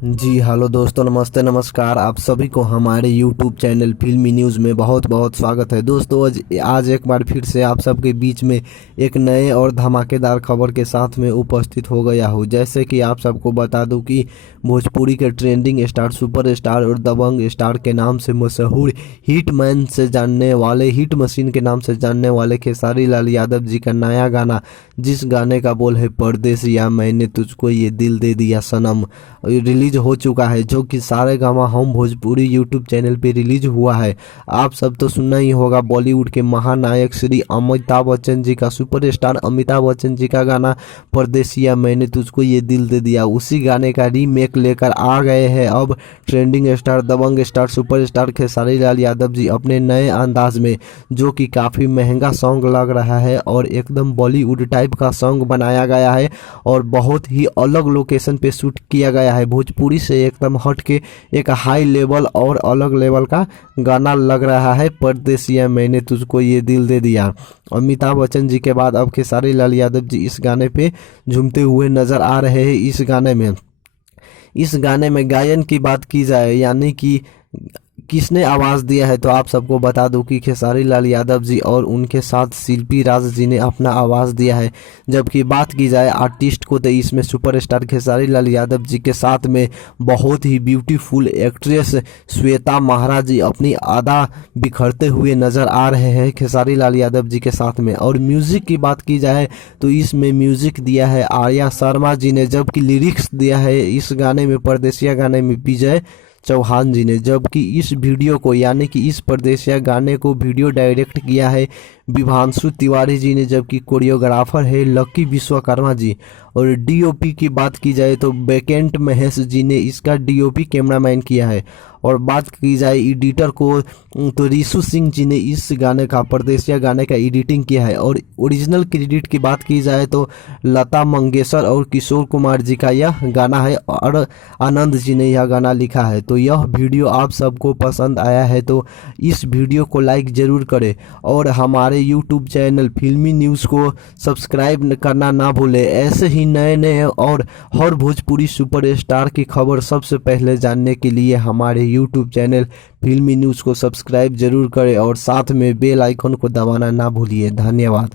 जी hello दोस्तों, नमस्ते नमस्कार। आप सभी को हमारे यूट्यूब चैनल फिल्मी न्यूज़ में बहुत बहुत स्वागत है। दोस्तों आज एक बार फिर से आप सबके बीच में एक नए और धमाकेदार खबर के साथ में उपस्थित हो गया हूँ। जैसे कि आप सबको बता दूं कि भोजपुरी के ट्रेंडिंग स्टार, सुपर स्टार और दबंग स्टार के नाम से मशहूर हिट मैन से जानने वाले, हिट मशीन के नाम से जानने वाले खेसारी लाल यादव जी का नया गाना, जिस गाने का बोल है परदेसिया मैंने तुझको ये दिल दे दिया सनम, रिलीज हो चुका है, जो कि सारेगामा हम भोजपुरी यूट्यूब चैनल पे रिलीज हुआ है। आप सब तो सुनना ही होगा, बॉलीवुड के महानायक श्री अमिताभ बच्चन जी का, सुपरस्टार अमिताभ बच्चन जी का गाना परदेसिया मैंने तुझको ये दिल दे दिया, उसी गाने का रीमेक लेकर आ गए हैं अब ट्रेंडिंग स्टार, दबंग स्टार, सुपरस्टार खेसारी लाल यादव जी अपने नए अंदाज में, जो कि काफ़ी महंगा सॉन्ग लग रहा है और एकदम बॉलीवुड टाइप का सॉन्ग बनाया गया है और बहुत ही अलग लोकेशन पे शूट किया गया है। भोजपुरी से एकदम हट के एक हाई लेवल और अलग लेवल का गाना लग रहा है परदेसिया मैंने तुझको ये दिल दे दिया। अमिताभ बच्चन जी के बाद अब खेसारी लाल यादव जी इस गाने पे झूमते हुए नजर आ रहे हैं। इस गाने में गायन की बात की जाए, यानी कि किसने आवाज़ दिया है, तो आप सबको बता दूं कि खेसारी लाल यादव जी और उनके साथ शिल्पी राज जी ने अपना आवाज़ दिया है। जबकि बात की जाए आर्टिस्ट को, तो इसमें सुपरस्टार खेसारी लाल यादव जी के साथ में बहुत ही ब्यूटीफुल एक्ट्रेस श्वेता महाराज जी अपनी अदा बिखरते हुए नज़र आ रहे हैं खेसारी लाल यादव जी के साथ में। और म्यूज़िक की बात की जाए तो इसमें म्यूज़िक दिया है आर्या शर्मा जी ने, जबकि लिरिक्स दिया है इस गाने में, परदेसिया गाने में, विजय चौहान जी ने। जबकि इस वीडियो को, यानी कि इस परदेसिया गाने को वीडियो डायरेक्ट किया है विभांशु तिवारी जी ने, जबकि कोरियोग्राफर है लकी विश्वकर्मा जी। और डीओपी की बात की जाए तो बेकेंट महेश जी ने इसका डीओपी कैमरामैन किया है। और बात की जाए एडिटर को, तो रिशु सिंह जी ने इस गाने का, परदेसिया गाने का एडिटिंग किया है। और ओरिजिनल क्रेडिट की बात की जाए तो लता मंगेशकर और किशोर कुमार जी का यह गाना है और आनंद जी ने यह गाना लिखा है। तो यह वीडियो आप सबको पसंद आया है तो इस वीडियो को लाइक ज़रूर करें और हमारे यूट्यूब चैनल फिल्मी न्यूज़ को सब्सक्राइब करना ना भूलें। ऐसे ही नए नए और हर भोजपुरी सुपरस्टार की खबर सबसे पहले जानने के लिए हमारे यूट्यूब चैनल फिल्मी न्यूज़ को सब्सक्राइब जरूर करें और साथ में बेल आइकन को दबाना ना भूलिए। धन्यवाद।